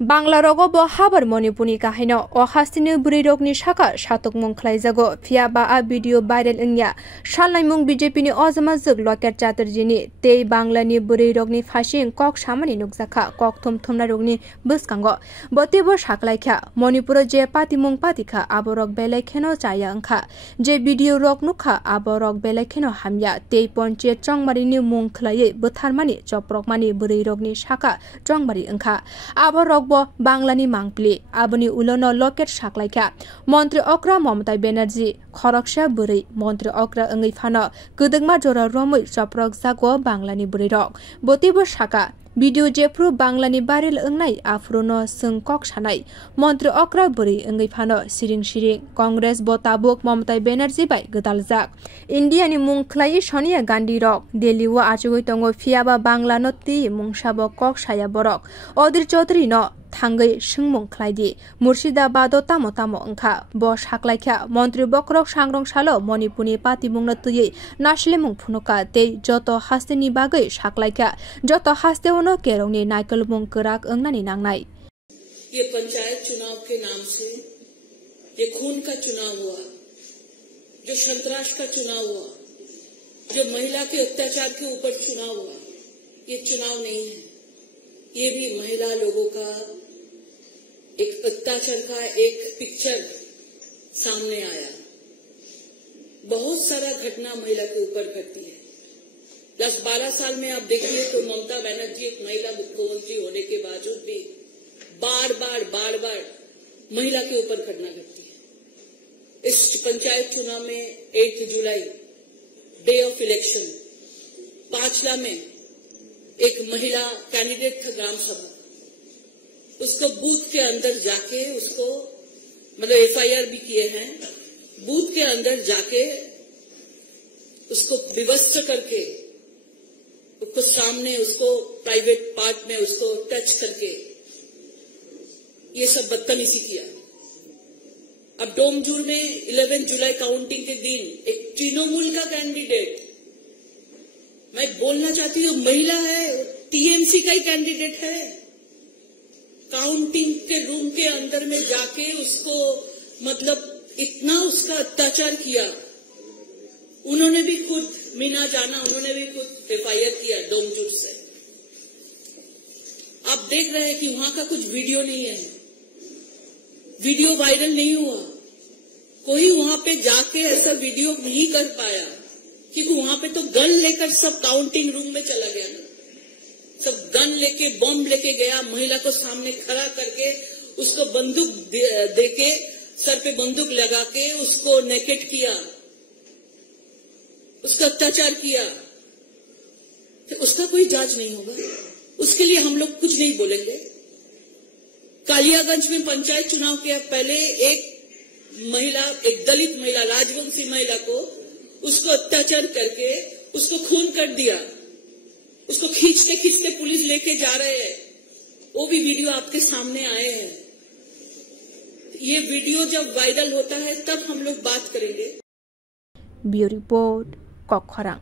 बांग्ला रगो बो हाबर मणिपुरनि काहिनो अहास्तिनि बुरै रगनि साखा सातकमुं खलाइजागो फियाबा आ भिडियो भाइरेल इंया सालनायमुं बीजेपीनि अजमा जुग लकेट चाटर्जीनि ते बांग्लानि बुरै रगनि फासिं कक सामानि नुकजाखा कक थुमथुमना रगनि बुसकांगो बतेबो साखलाइखा मणिपुर जे पातिमुं पातिखा आबरक बेलाइखेनो चाया अंखा जे भिडियो रग नुखा आबरक बेलाइखेनो हामया ते पंचायत चंगमारिनि मुं खलायै बोथारमानि चप्रकमानि बुरै रगनि साखा चंगमारि अंखा आबरक बांग्लानि मांगप्लि आबनि उलन लकेट साखलाइखा मंत्री अक्रा ममता बेनार्जी खरकसा बुरै मंत्री अक्रा अंगै फानो गदगमा जरा रमै चप्रक जागो बांग्लानि बुरै रक बतेबो साका भिडियो जेफ्रु बांग्लानि बारेल अंगनाय आफ्रुनो संकक सानाय मंत्री अक्रा बुरै अंगै फानो सिरिं सिरिं कांग्रेस बताबुक ममता बेनार्जी बाय गदालजाक इंडियानि मुं खलायै सोनिया गांधी रक दिल्ली व आचुगै तंगो फियाबा बांग्ला नति मुंसाबो कक साया बरक अदिर चौधरी न थांगै सिंमुं खलायदि मुर्शिदाबाद तामो तामो अंखा ब साखलाइखा मंत्री बक्रक सांग्रं सालो मणिपुरनि पातिमुं नतुयै नासलेमुं फुनुका ते जत हास्तेनि बागै साखलाइखा जत हास्तेवनो केरौनि नायकलमुं कराक अंगनानि नांनाय। ये पंचायत चुनाव के नाम से ये खून का चुनाव हुआ, जो संतरास का चुनाव हुआ, जो महिला के अत्याचार के ऊपर चुनाव हुआ, ये चुनाव नहीं है। ये भी महिला लोगों का एक अत्याचार का एक पिक्चर सामने आया। बहुत सारा घटना महिला के ऊपर घटती है। 10-12 साल में आप देखिए तो ममता बनर्जी एक महिला मुख्यमंत्री होने के बावजूद भी बार बार महिला के ऊपर घटना घटती है। इस पंचायत चुनाव में 8 जुलाई डे ऑफ इलेक्शन पांचला में एक महिला कैंडिडेट था ग्राम सभा, उसको बूथ के अंदर जाके उसको मतलब एफआईआर भी किए हैं, बूथ के अंदर जाके उसको विवस्त्र करके उसको सामने उसको प्राइवेट पार्ट में उसको टच करके ये सब बदतमीजी किया। अब डोमजूर में 11 जुलाई काउंटिंग के दिन एक तृणमूल का कैंडिडेट, मैं बोलना चाहती हूँ महिला है, टीएमसी का ही कैंडिडेट है, काउंटिंग के रूम के अंदर में जाके उसको मतलब इतना उसका अत्याचार किया। उन्होंने भी खुद मीना जाना, उन्होंने भी खुद एफआईआर किया डोमजूर से। आप देख रहे हैं कि वहां का कुछ वीडियो नहीं है, वीडियो वायरल नहीं हुआ, कोई वहां पे जाके ऐसा वीडियो नहीं कर पाया क्योंकि वहां पे तो गन लेकर सब काउंटिंग रूम में चला गया ना, सब गन लेके बम लेके गया, महिला को सामने खड़ा करके उसको बंदूक देके सर पे बंदूक लगा के उसको नेकेट किया, उसका अत्याचार किया। तो उसका कोई जांच नहीं होगा, उसके लिए हम लोग कुछ नहीं बोलेंगे। कालियागंज में पंचायत चुनाव के पहले एक महिला, एक दलित महिला, राजवंशी महिला को उसको अत्याचार करके उसको खून कर दिया, उसको खींचते खींचते पुलिस लेके जा रहे हैं, वो भी वीडियो आपके सामने आए हैं। ये वीडियो जब वायरल होता है तब हम लोग बात करेंगे। ब्यूरो रिपोर्ट कक खरां।